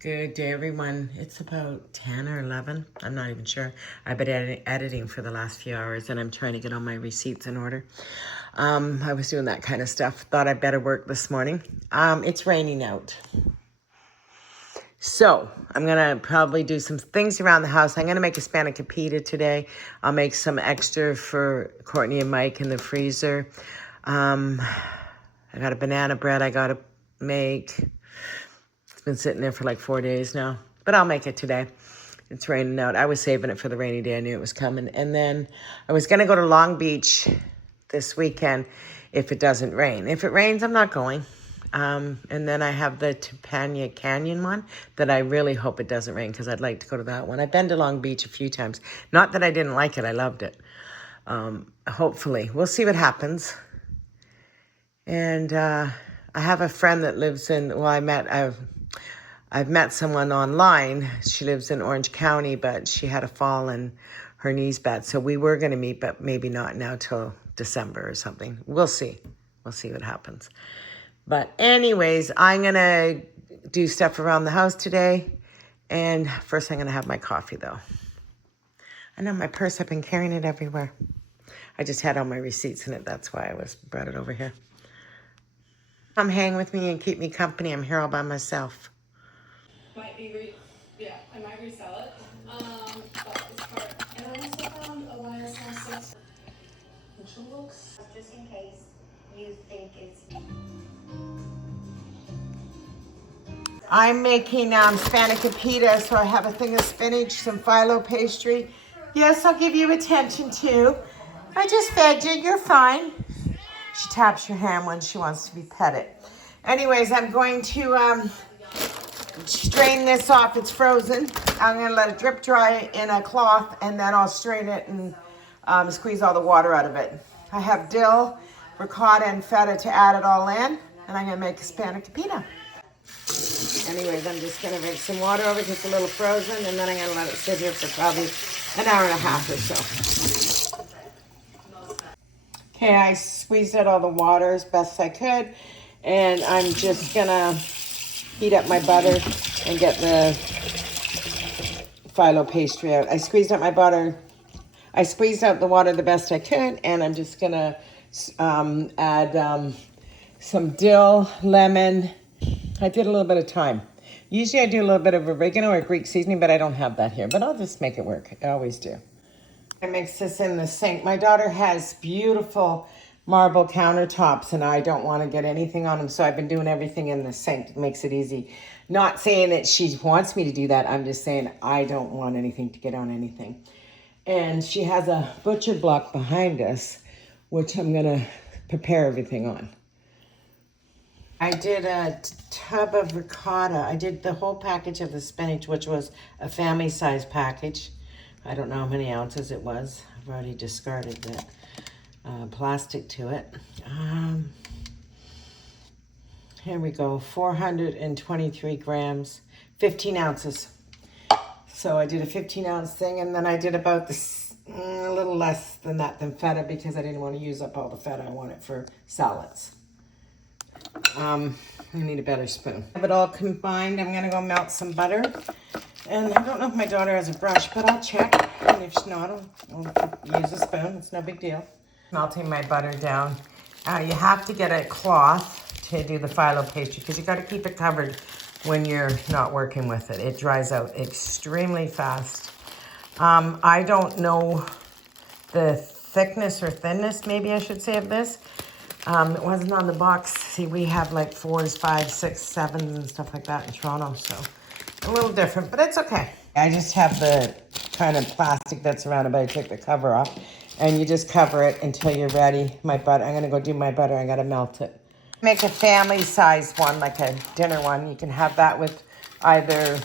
Good day, everyone. It's about 10 or 11. I'm not even sure. I've been editing for the last few hours, and I'm trying to get all my receipts in order. I was doing that kind of stuff. Thought I'd better work this morning. It's raining out. So I'm going to probably do some things around the house. I'm going to make a spanakopita today. I'll make some extra for Courtney and Mike in the freezer. I got a banana bread I got to make. It's been sitting there for like 4 days now, but I'll make it today. It's raining out. I was saving it for the rainy day. I knew it was coming. And then I was going to go to Long Beach this weekend if it doesn't rain. If it rains, I'm not going. And then I have the Tappan Canyon one that I really hope it doesn't rain because I'd like to go to that one. I've been to Long Beach a few times. Not that I didn't like it. I loved it. Hopefully. We'll see what happens. And I have a friend that lives in, I've met someone online. She lives in Orange County, but she had a fall and her knee's bad. So we were going to meet, but maybe not now till December or something. We'll see. We'll see what happens. But anyways, I'm going to do stuff around the house today. And first I'm going to have my coffee, though. I know my purse, I've been carrying it everywhere. I just had all my receipts in it. That's why I brought it over here. Come hang with me and keep me company. I'm here all by myself. Might be, I might resell it. But this part. And I also found a YSL 6, which looks, just in case you think it's... I'm making spanakopita, so I have a thing of spinach, some phyllo pastry. Yes, I'll give you attention too. I just fed you, you're fine. She taps your hand when she wants to be petted. Anyways, I'm going to strain this off. It's frozen. I'm going to let it drip dry in a cloth, and then I'll strain it and squeeze all the water out of it. I have dill, ricotta, and feta to add it all in, and I'm going to make a spanakopita. Anyways, I'm just going to make some water over it. It's a little frozen, and then I'm going to let it sit here for probably an hour and a half or so. Okay, I squeezed out all the water as best I could, and I'm just going to heat up my butter and get the phyllo pastry out. I squeezed out my butter. I squeezed out the water the best I could, and I'm just going to add some dill, lemon. I did a little bit of thyme. Usually I do a little bit of oregano or Greek seasoning, but I don't have that here. But I'll just make it work. I always do. I mix this in the sink. My daughter has beautiful marble countertops, and I don't want to get anything on them, so I've been doing everything in the sink. It makes it easy. Not saying that she wants me to do that. I'm just saying I don't want anything to get on anything. And she has a butcher block behind us, which I'm going to prepare everything on. I did a tub of ricotta. I did the whole package of the spinach, which was a family size package. I don't know how many ounces it was. I've already discarded the plastic to it. Here we go, 423 grams, 15 ounces. So I did a 15-ounce thing, and then I did about this, a little less than that than feta because I didn't want to use up all the feta. I want it for salads. I need a better spoon. Have it all combined. I'm gonna go melt some butter. And I don't know if my daughter has a brush, but I'll check. And if not, I'll use a spoon. It's no big deal. Melting my butter down. You have to get a cloth to do the phyllo pastry because you got to keep it covered when you're not working with it. It dries out extremely fast. I don't know the thickness or thinness, maybe I should say, of this. It wasn't on the box. See, we have like 4s, 5s, 6s, 7s and stuff like that in Toronto, so a little different, but it's okay. I just have the kind of plastic that's around it, but I take the cover off, and you just cover it until you're ready. My butter, I'm gonna go do my butter. I gotta melt it. Make a family size one, like a dinner one. You can have that with either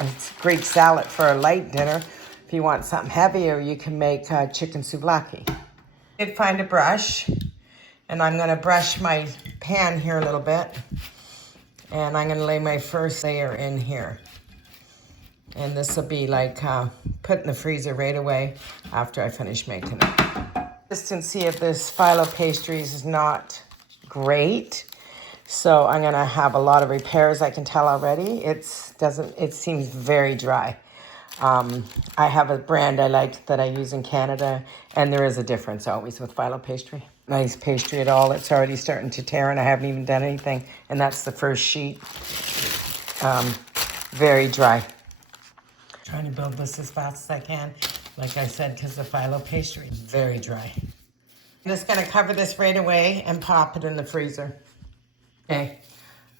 a Greek salad for a light dinner. If you want something heavier, you can make chicken souvlaki. I did find a brush. And I'm gonna brush my pan here a little bit. And I'm gonna lay my first layer in here. And this will be like put in the freezer right away after I finish making it. Just to see if this phyllo pastries is not great. So I'm gonna have a lot of repairs. I can tell already. It seems very dry. I have a brand I liked that I use in Canada, and there is a difference always with phyllo pastry. Nice pastry at all. It's already starting to tear, and I haven't even done anything. And that's the first sheet. Very dry. Trying to build this as fast as I can, like I said, because the phyllo pastry is very dry. I'm just gonna cover this right away and pop it in the freezer. Okay,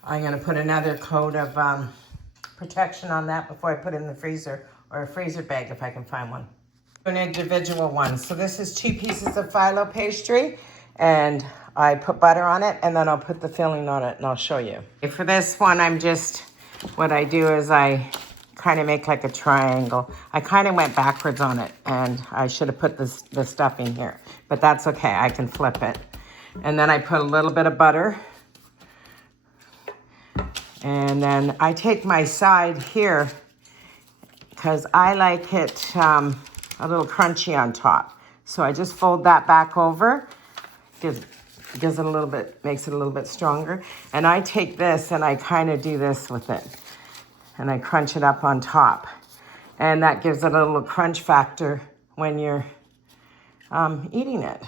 I'm gonna put another coat of protection on that before I put it in the freezer, or a freezer bag if I can find one. An individual one. So this is 2 pieces of phyllo pastry, and I put butter on it, and then I'll put the filling on it, and I'll show you. Okay, for this one, what I do is I kind of make like a triangle. I kind of went backwards on it, and I should have put the stuffing here, but that's okay. I can flip it. And then I put a little bit of butter. And then I take my side here because I like it a little crunchy on top. So I just fold that back over. Gives it a little bit, makes it a little bit stronger. And I take this and I kind of do this with it. And I crunch it up on top. And that gives it a little crunch factor when you're eating it.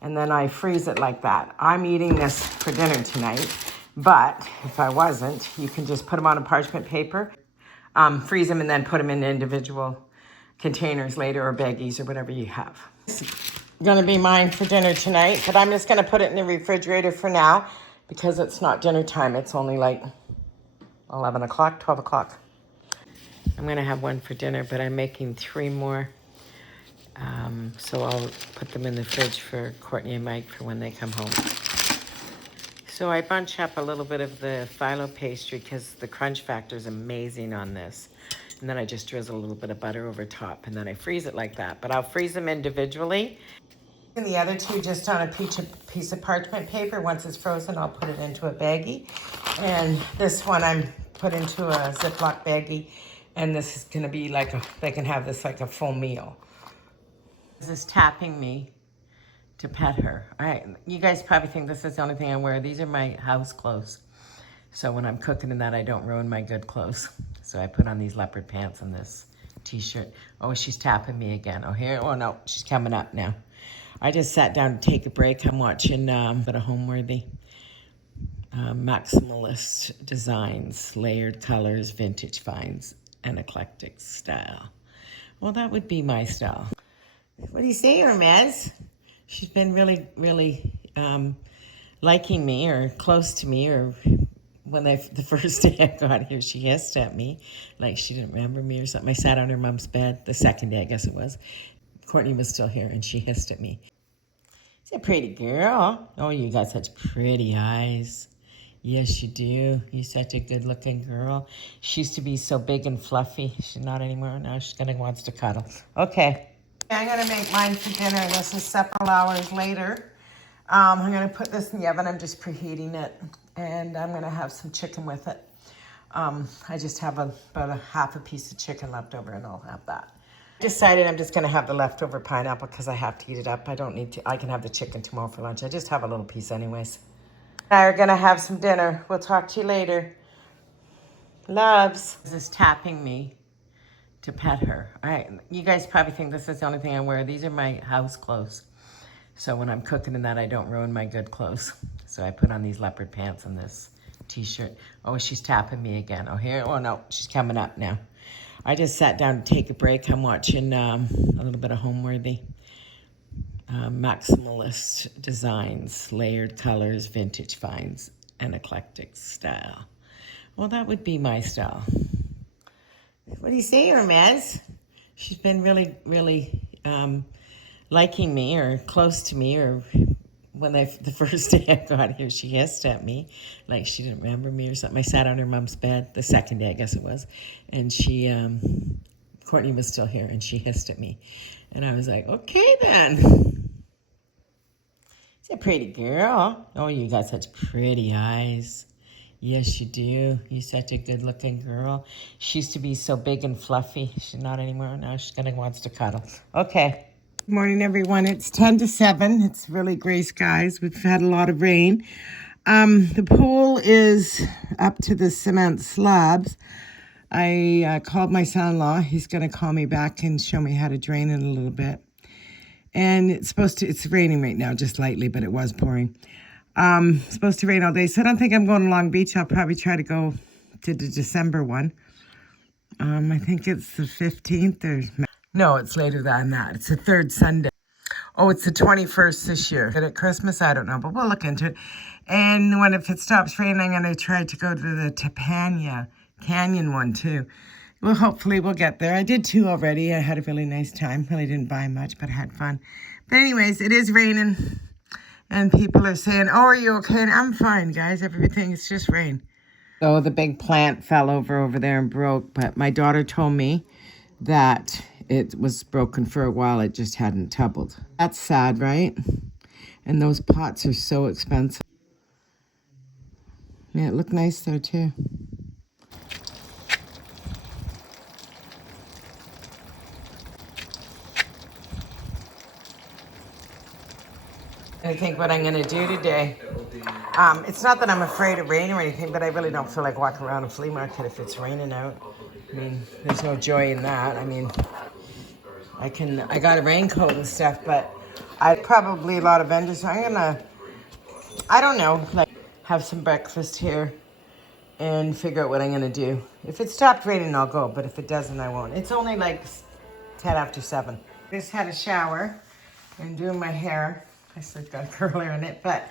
And then I freeze it like that. I'm eating this for dinner tonight. But if I wasn't, you can just put them on a parchment paper, freeze them, and then put them in individual containers later, or baggies, or whatever you have. It's gonna be mine for dinner tonight, but I'm just gonna put it in the refrigerator for now because it's not dinner time. It's only like 11 o'clock, 12 o'clock. I'm gonna have one for dinner, but I'm making 3 more. So I'll put them in the fridge for Courtney and Mike for when they come home. So I bunch up a little bit of the phyllo pastry because the crunch factor is amazing on this. And then I just drizzle a little bit of butter over top, and then I freeze it like that. But I'll freeze them individually. And the other 2 just on a piece of parchment paper. Once it's frozen, I'll put it into a baggie. And this one I'm put into a Ziploc baggie. And this is gonna be like they can have this like a full meal. This is tapping me to pet her. All right, you guys probably think this is the only thing I wear. These are my house clothes. So when I'm cooking in that, I don't ruin my good clothes. So I put on these leopard pants and this t-shirt. Oh, she's tapping me again. Oh, here, oh no, she's coming up now. I just sat down to take a break. I'm watching but a Homeworthy. Maximalist designs, layered colors, vintage finds, and eclectic style. Well, that would be my style. What do you say, Hermez? She's been really, really liking me, or close to me, or when the first day I got here, she hissed at me like she didn't remember me or something. I sat on her mom's bed the second day, I guess it was. Courtney was still here, and she hissed at me. She's a pretty girl. Oh, you got such pretty eyes. Yes, you do. You're such a good-looking girl. She used to be so big and fluffy. She's not anymore. Now she's wants to cuddle. Okay. I'm going to make mine for dinner. This is several hours later. I'm going to put this in the oven. I'm just preheating it. And I'm going to have some chicken with it. I just have about a half a piece of chicken left over, and I'll have that. I decided I'm just going to have the leftover pineapple because I have to eat it up. I don't need to. I can have the chicken tomorrow for lunch. I just have a little piece anyways. I are going to have some dinner. We'll talk to you later. Loves. This is tapping me to pet her. All right, you guys probably think this is the only thing I wear. These are my house clothes. So when I'm cooking in that, I don't ruin my good clothes. So I put on these leopard pants and this t-shirt. Oh, she's tapping me again. Oh, here, oh no, she's coming up now. I just sat down to take a break. I'm watching a little bit of Homeworthy. Maximalist designs, layered colors, vintage finds, and eclectic style. Well, that would be my style. What do you say, Hermez? She's been really, really liking me, or close to me, or when the first day I got here, she hissed at me like she didn't remember me or something. I sat on her mom's bed the second day, I guess it was, and she, Courtney was still here, and she hissed at me. And I was like, okay then. She's a pretty girl. Oh, you got such pretty eyes. Yes, you do. You're such a good-looking girl. She used to be so big and fluffy. She's not anymore. Now she's wants to cuddle. Okay. Good morning, everyone. It's 10 to 7. It's really gray skies. We've had a lot of rain. The pool is up to the cement slabs. I called my son-in-law. He's going to call me back and show me how to drain it a little bit. And it's raining right now, just lightly, but it was pouring. It's supposed to rain all day, so I don't think I'm going to Long Beach. I'll probably try to go to the December one. I think it's the 15th or... No, it's later than that. It's the third Sunday. Oh, it's the 21st this year. Is it Christmas? I don't know, but we'll look into it. And if it stops raining, I'm going to try to go to the Tappan Canyon one too. Well, hopefully we'll get there. I did 2 already. I had a really nice time. Really didn't buy much, but I had fun. But anyways, it is raining. And people are saying, oh, are you okay? And I'm fine, guys. Everything is just rain. So the big plant fell over there and broke. But my daughter told me that it was broken for a while. It just hadn't toppled. That's sad, right? And those pots are so expensive. Yeah, it looked nice there too. I think what I'm going to do today, it's not that I'm afraid of rain or anything, but I really don't feel like walking around a flea market if it's raining out. I mean, there's no joy in that. I mean, I got a raincoat and stuff, but probably a lot of vendors. So I'm going to, I don't know, like have some breakfast here and figure out what I'm going to do. If it stopped raining, I'll go, but if it doesn't, I won't. It's only like 10 after 7. Just had a shower and doing my hair. I still got a curler in it, but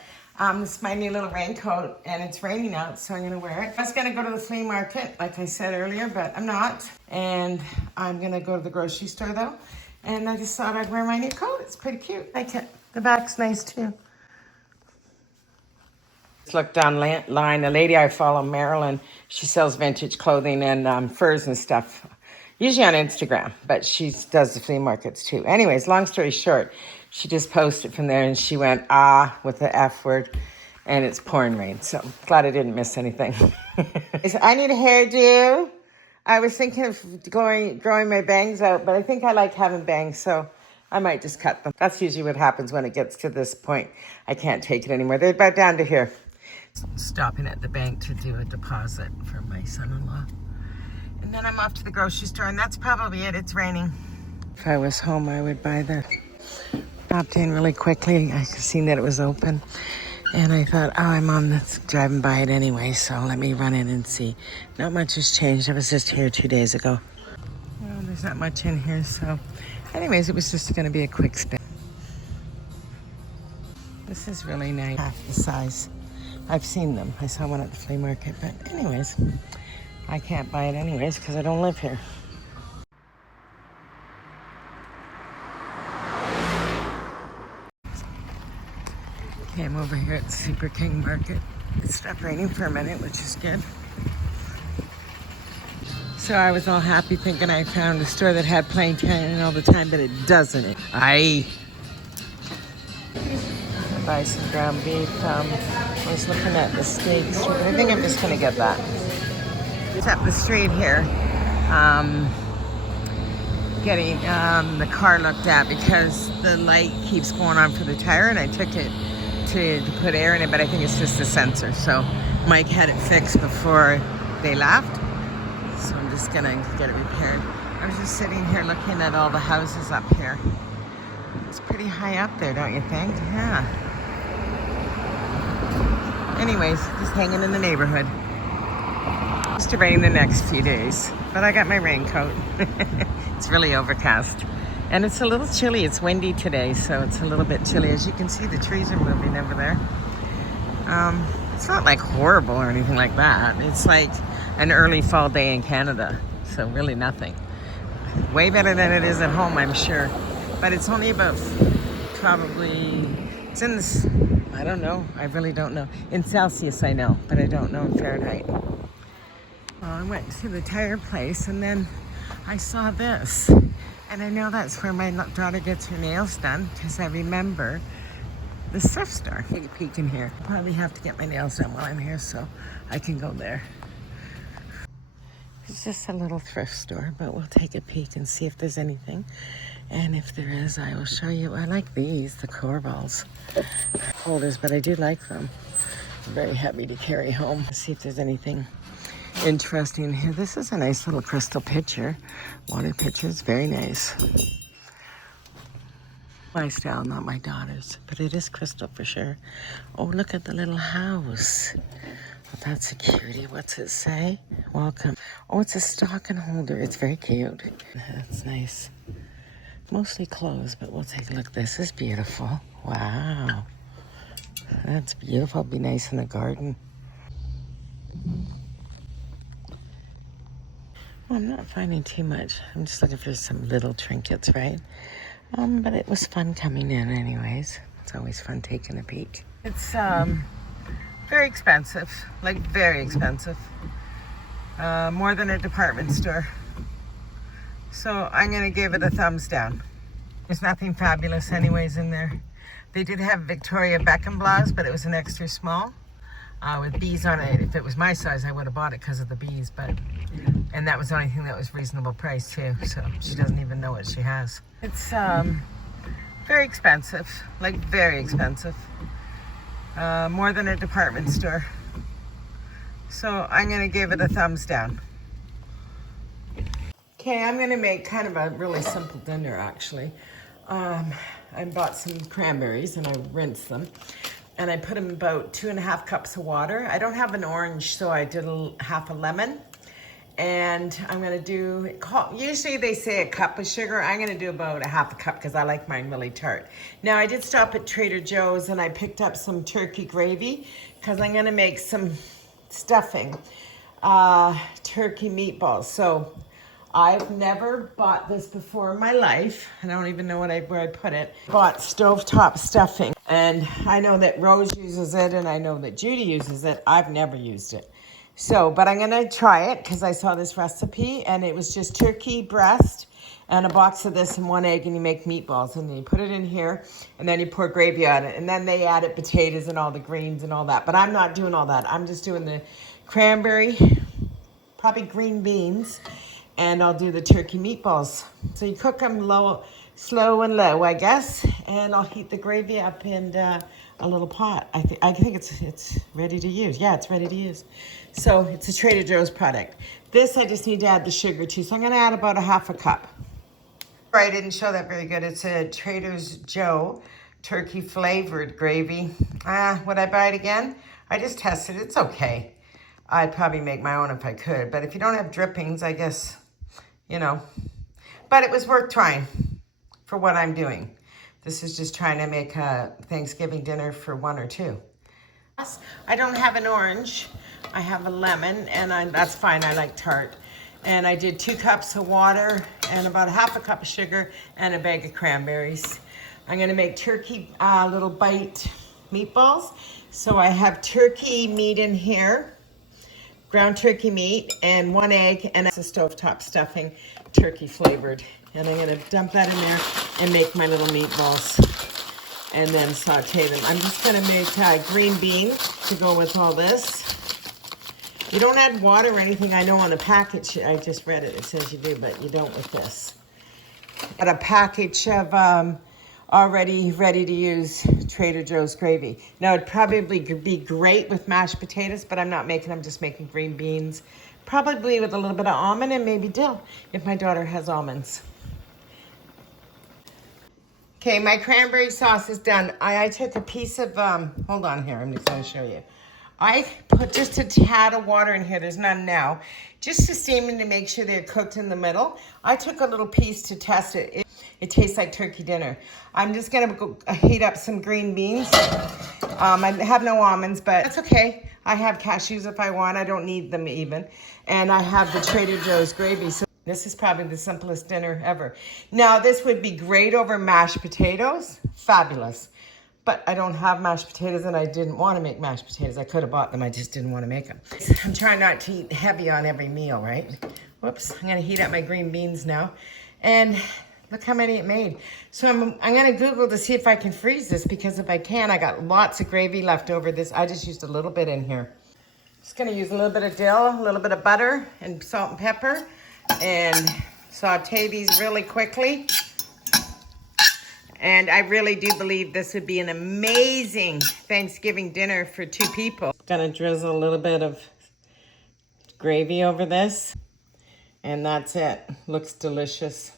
this is my new little raincoat, and it's raining out, so I'm going to wear it. I was going to go to the flea market, like I said earlier, but I'm not. And I'm going to go to the grocery store, though. And I just thought I'd wear my new coat. It's pretty cute. I like it. The back's nice, too. Just looked online. The lady I follow, Marilyn, she sells vintage clothing and furs and stuff. Usually on Instagram, but she does the flea markets, too. Anyways, long story short, she just posted from there, and she went, with the F word, and it's pouring rain. So glad I didn't miss anything. I need a hairdo. I was thinking of growing my bangs out, but I think I like having bangs, so I might just cut them. That's usually what happens when it gets to this point. I can't take it anymore. They're about down to here. Stopping at the bank to do a deposit for my son-in-law. And then I'm off to the grocery store, and that's probably it. It's raining. If I was home, I would buy the... Stopped in really quickly. I seen that it was open, and I thought, I'm on this driving by it anyway, so let me run in and see. Not much has changed. I was just here 2 days ago. Well, there's not much in here, so anyways, it was just going to be a quick spin. This is really nice. Half the size. I've seen them. I saw one at the flea market, but anyways, I can't buy it anyways because I don't live here. Okay, I'm over here at the Super King Market. It stopped raining for a minute, which is good. So I was all happy thinking I found a store that had plain Canyon all the time, but it doesn't. I buy some ground beef. I was looking at the steaks. I think I'm just gonna get that. It's up the street here. Getting the car looked at because the light keeps going on for the tire, and I took it to put air in it, but I think it's just a sensor. So Mike had it fixed before they left, so I'm just gonna get it repaired. I was just sitting here looking at all the houses up here. It's pretty high up there, don't you think? Yeah. Anyways, just hanging in the neighborhood. It's to rain the next few days, but I got my raincoat. It's really overcast. And it's a little chilly. It's windy today, so it's a little bit chilly. As you can see, the trees are moving over there. It's not like horrible or anything like that. It's like an early fall day in Canada, so really nothing. Way better than it is at home, I'm sure. But it's only about probably, it's in this, I don't know. I really don't know. In Celsius, I know, but I don't know in Fahrenheit. Well, I went to the tire place, and then I saw this. And I know that's where my daughter gets her nails done, because I remember the thrift store. Take a peek in here. Probably have to get my nails done while I'm here, so I can go there. It's just a little thrift store, but we'll take a peek and see if there's anything. And if there is, I will show you. I like these, the core balls holders, but I do like them. Very heavy to carry home. Let's see if there's anything interesting here. This is a nice little crystal pitcher. Water pitcher is very nice. My style, not my daughter's, but it is crystal for sure. Oh, look at the little house. Oh, that's a cutie. What's it say? Welcome. Oh, it's a stocking holder. It's very cute. That's nice. Mostly closed, but we'll take a look. This is beautiful. Wow. That's beautiful. It'll be nice in the garden. Well, I'm not finding too much. I'm just looking for some little trinkets, right? But it was fun coming in anyways. It's always fun taking a peek. It's very expensive, like very expensive. More than a department store. So I'm gonna give it a thumbs down. There's nothing fabulous anyways in there. They did have Victoria Beckham blouse, but it was an extra small with bees on it. If it was my size, I would have bought it because of the bees, and that was the only thing that was reasonable price too. So she doesn't even know what she has. It's very expensive, like very expensive. More than a department store. So I'm gonna give it a thumbs down. Okay, I'm gonna make kind of a really simple dinner actually. I bought some cranberries and I rinsed them. And I put them about 2.5 cups of water. I don't have an orange, so I did half a lemon. And I'm gonna do, usually they say a cup of sugar. I'm gonna do about a half a cup because I like mine really tart. Now I did stop at Trader Joe's and I picked up some turkey gravy because I'm gonna make some stuffing, turkey meatballs. So I've never bought this before in my life. I don't even know where I put it. Bought stovetop stuffing. And I know that Rose uses it and I know that Judy uses it. I've never used it. So, but I'm gonna try it because I saw this recipe and it was just turkey breast and a box of this and 1 egg, and you make meatballs and you put it in here and then you pour gravy on it, and then they added potatoes and all the greens and all that. But I'm not doing all that. I'm just doing the cranberry, probably green beans, and I'll do the turkey meatballs. So you cook them slow and low, I guess, and I'll heat the gravy up in a little pot. I think it's ready to use. Yeah, it's ready to use. So it's a Trader Joe's product. This I just need to add the sugar to, so I'm gonna add about a half a cup. I didn't show that very good. It's a Trader Joe turkey flavored gravy. Would I buy it again? I just tested it. It's okay. I'd probably make my own if I could, but if you don't have drippings, I guess, you know. But it was worth trying for what I'm doing. This is just trying to make a Thanksgiving dinner for 1 or 2. I don't have an orange. I have a lemon, and that's fine. I like tart. And I did 2 cups of water and about half a cup of sugar and a bag of cranberries. I'm gonna make turkey little bite meatballs. So I have turkey meat in here, ground turkey meat, and 1 egg, and it's a stovetop stuffing, turkey flavored. And I'm gonna dump that in there and make my little meatballs and then saute them. I'm just gonna make green beans to go with all this. You don't add water or anything. I know on the package, I just read it, it says you do, but you don't with this. Got a package of already ready to use Trader Joe's gravy. Now it'd probably be great with mashed potatoes, but I'm not making them, just making green beans. Probably with a little bit of almond and maybe dill if my daughter has almonds. Okay, my cranberry sauce is done. I took a piece of, hold on here, I'm just gonna show you. I put just a tad of water in here, there's none now, just to steam them to make sure they're cooked in the middle. I took a little piece to test it. It tastes like turkey dinner. I'm just gonna go heat up some green beans. I have no almonds, but that's okay. I have cashews if I want, I don't need them even. And I have the Trader Joe's gravy. So this is probably the simplest dinner ever. Now this would be great over mashed potatoes, fabulous. But I don't have mashed potatoes and I didn't want to make mashed potatoes. I could have bought them, I just didn't want to make them. I'm trying not to eat heavy on every meal, right? Whoops, I'm gonna heat up my green beans now. And look how many it made. So I'm gonna Google to see if I can freeze this, because if I can, I got lots of gravy left over this. I just used a little bit in here. Just gonna use a little bit of dill, a little bit of butter and salt and pepper, and saute these really quickly. And I really do believe this would be an amazing Thanksgiving dinner for 2 people. Gonna drizzle a little bit of gravy over this. And that's it. Looks delicious.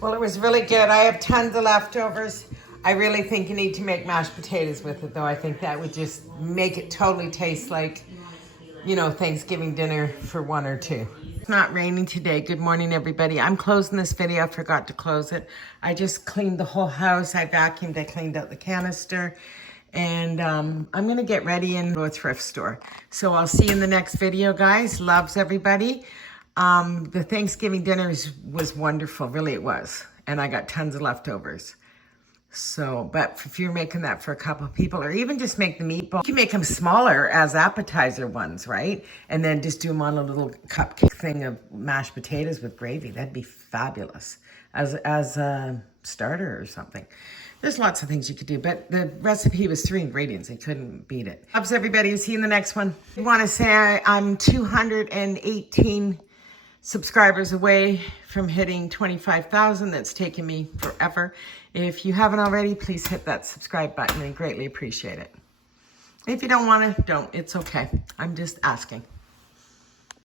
Well, it was really good. I have tons of leftovers. I really think you need to make mashed potatoes with it, though. I think that would just make it totally taste like, you know, Thanksgiving dinner for one or two. It's not raining today. Good morning, everybody. I'm closing this video. I forgot to close it. I just cleaned the whole house. I vacuumed. I cleaned out the canister. And I'm going to get ready and go to a thrift store. So I'll see you in the next video, guys. Loves everybody. The Thanksgiving dinner was wonderful. Really, it was. And I got tons of leftovers. So, but if you're making that for a couple of people, or even just make the meatball, you can make them smaller as appetizer ones, right? And then just do them on a little cupcake thing of mashed potatoes with gravy. That'd be fabulous as a starter or something. There's lots of things you could do, but the recipe was 3 ingredients. I couldn't beat it. Loves everybody. See you in the next one. I want to say I'm 218 subscribers away from hitting 25,000. That's taken me forever. If you haven't already, please hit that subscribe button. I greatly appreciate it. If you don't want to, don't. It's okay. I'm just asking.